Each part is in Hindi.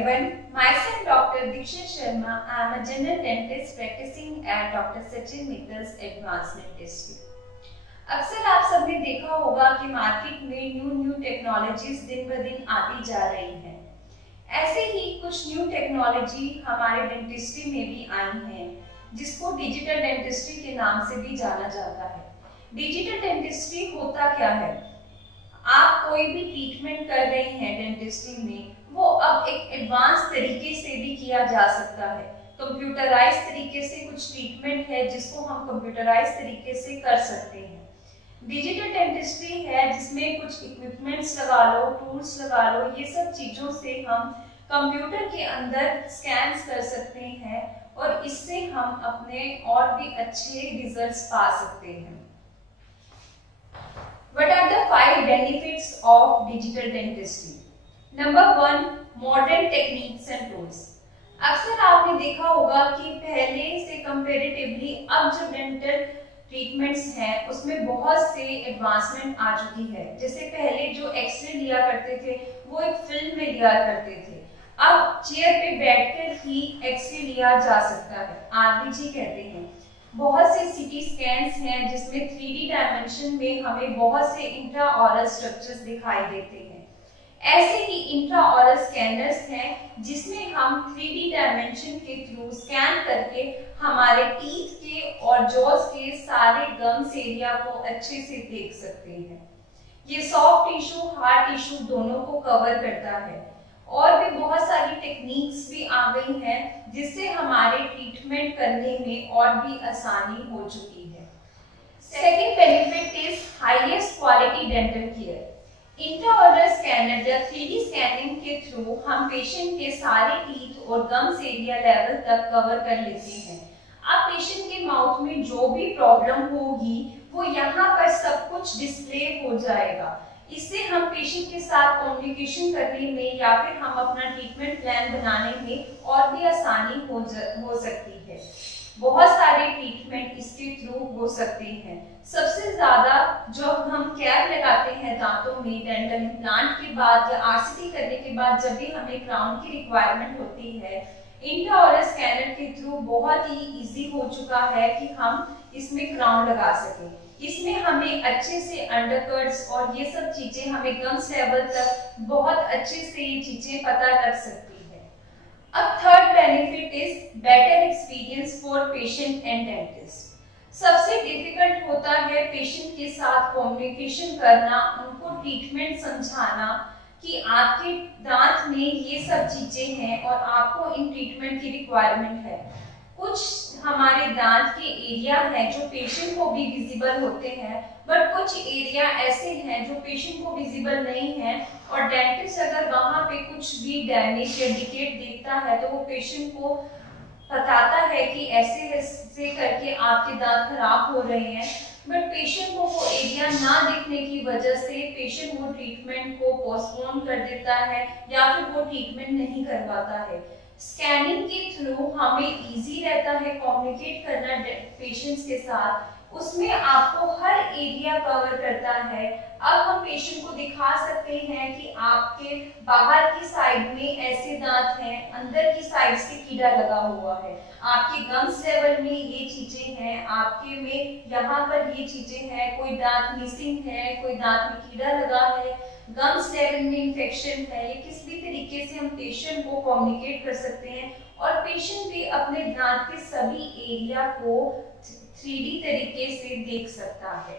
everyone. Myself Dr. Diksha Sharma. I am a general dentist practicing at Dr. Sachin Mittal's Advanced Dentistry. अक्सर आप सबने देखा होगा कि मार्केट में न्यू टेक्नोलॉजीज दिन ब दिन आती जा रही हैं। ऐसे ही कुछ न्यू टेक्नोलॉजी हमारे डेंटिस्ट्री में भी आई हैं, जिसको डिजिटल डेंटिस्ट्री के नाम से भी जाना जाता है। डिजिटल डेंटिस्ट्री होता क्या है? आप कोई भी ट्रीटमेंट कर रहे हैं डेंटिस्ट्री में, वो अब एक एडवांस तरीके से भी किया जा सकता है। कंप्यूटराइज तरीके से कुछ ट्रीटमेंट है जिसको हम कंप्यूटराइज तरीके से कर सकते हैं। डिजिटल डेंटिस्ट्री है जिसमें कुछ इक्विपमेंट्स लगा लो, टूल्स लगा लो, ये सब चीजों से हम कंप्यूटर के अंदर स्कैन कर सकते हैं और इससे हम अपने और भी अच्छे रिजल्ट्स पा सकते हैं। What are the 5 benefits of digital dentistry? Number 1, modern techniques and tools. अक्सर आपने देखा होगा कि पहले से कंपैरेटिवली अब जो डेंटल ट्रीटमेंट्स हैं उसमें बहुत से एडवांसमेंट आ चुकी है। जैसे पहले जो एक्सरे लिया करते थे वो एक फिल्म में लिया करते थे, अब चेयर पे बैठकर ही एक्सरे लिया जा सकता है, आरबीजी कहते हैं। बहुत से सीटी स्कैन्स हैं जिसमें 3D डायमेंशन में हमें बहुत से इंट्राऑरल स्ट्रक्चर्स दिखाई देते हैं। ऐसे ही इंट्राऑरल स्कैनर्स हैं जिसमें हम 3D डायमेंशन के थ्रू स्कैन करके हमारे टीथ के और जॉज के सारे गम्स एरिया को अच्छे से देख सकते हैं। ये सॉफ्ट टिश्यू, हार्ड टिश्यू दोनों को कवर करता है। और भी बहुत सारी टेक्निक्स भी आ गई हैं जिससे हमारे ट्रीटमेंट करने में और भी आसानी हो चुकी है। Second benefit is highest quality dental care. Intraoral scanner या 3D स्कैनिंग के थ्रू हम पेशेंट के सारे टीथ और गम्स एरिया लेवल तक कवर कर लेते हैं। अब पेशेंट के माउथ में जो भी प्रॉब्लम होगी वो यहाँ पर सब कुछ डिस्प्ले हो जाएगा। इससे हम पेशेंट के साथ कम्युनिकेशन करने में या फिर हम अपना ट्रीटमेंट प्लान बनाने में और भी आसानी हो सकती है। बहुत सारे ट्रीटमेंट इसके थ्रू हो सकते हैं। सबसे ज्यादा जो हम कैप लगाते हैं दांतों में डेंटल इम्प्लांट के बाद या आरसीटी करने के बाद, जब भी हमें क्राउन की रिक्वायरमेंट होती है, इंट्राऑरल स्कैनर के थ्रू बहुत ही इजी हो चुका है कि हम इसमें क्राउन लगा सकें। इसमें हमें अच्छे से अंडरकट्स और ये सब चीजें हमें गम्स लेवल तक बहुत अच्छे से ये चीजें पता लग सकती है। अब third benefit is better experience for patient and dentist. सबसे डिफिकल्ट होता है पेशेंट के साथ कम्युनिकेशन करना, उनको ट्रीटमेंट समझाना कि आपके दांत में ये सब चीजें हैं और आपको इन ट्रीटमेंट की रिक्वायरमेंट है। कुछ हमारे दांत के एरिया हैं जो पेशेंट को भी विजिबल होते हैं, बट कुछ एरिया ऐसे हैं जो पेशेंट को विजिबल नहीं है और डेंटिस्ट अगर वहां पे कुछ भी डैमेज या डिकेट देखता है तो वो पेशेंट को बताता है कि ऐसे करके आपके दांत खराब हो रहे हैं, बट पेशेंट को वो एरिया ना देखने की वजह से पेशेंट वो ट्रीटमेंट को पोस्टपोन कर देता है या फिर वो ट्रीटमेंट नहीं करवाता है। स्कैनिंग के थ्रू हमें इजी रहता है कम्युनिकेट करना पेशेंट्स के साथ, उसमें आपको हर एरिया कवर करता है। अब हम पेशेंट को दिखा सकते हैं कि आपके बाहर की साइड में ऐसे दांत हैं, अंदर की साइड से कीड़ा लगा हुआ है, आपके गम्स लेवल में ये चीजें हैं, आपके में यहाँ पर ये चीजें हैं, कोई दांत मिसिंग है, कोई दांत में कीड़ा लगा है, गम्स लेवल में इंफेक्शन है। ये किस भी तरीके से हम पेशेंट को कम्युनिकेट कर सकते हैं और पेशेंट भी अपने दांत के सभी एरिया को 3D तरीके से देख सकता है।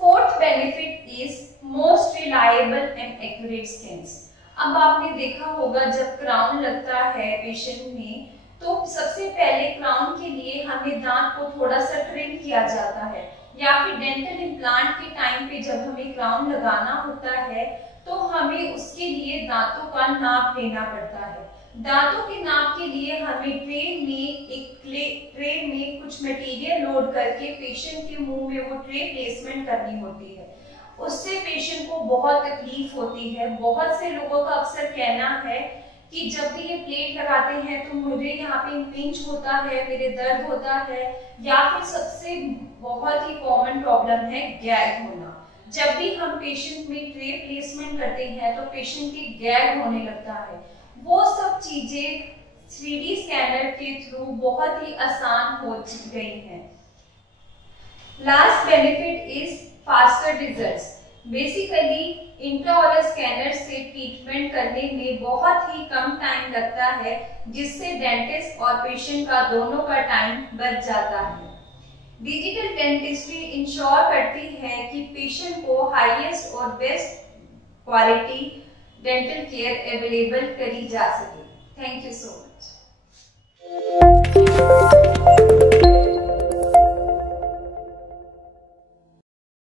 Fourth benefit is most reliable and accurate scans. अब आपने देखा होगा जब क्राउन लगता है पेशेंट में तो सबसे पहले क्राउन के लिए हमें दांत को थोड़ा सा ट्रिम किया जाता है, या फिर डेंटल इम्प्लांट के टाइम पे जब हमें क्राउन लगाना होता है तो हमें उसके लिए दांतों का नाप लेना पड़ता है। दांतों के नाप के लिए हमें ट्रे में कुछ मटेरियल लोड करके पेशेंट के मुंह में वो ट्रे प्लेसमेंट करनी होती है। उससे पेशेंट को बहुत तकलीफ होती है। बहुत से लोगों का अक्सर कहना है कि जब भी ये प्लेट लगाते हैं तो मुझे यहाँ पे पिंच होता है, मेरे दर्द होता है, या फिर सबसे बहुत ही कॉमन प्रॉब्लम है गैग होना। जब भी हम पेशेंट में ट्रे प्लेसमेंट करते हैं तो पेशेंट की गैग होने लगता है। वो सब चीजें 3D स्कैनर के थ्रू बहुत ही आसान हो गई हैं। Last benefit is faster results. Basically intraoral scanner से ट्रीटमेंट करने में बहुत ही कम टाइम लगता है, जिससे डेंटिस्ट और पेशेंट का दोनों का टाइम बच जाता है। डिजिटल डेंटिस्ट्री इंश्योर करती है कि पेशेंट को हाईएस्ट और best quality dental care available करी जा सके। Thank you so much.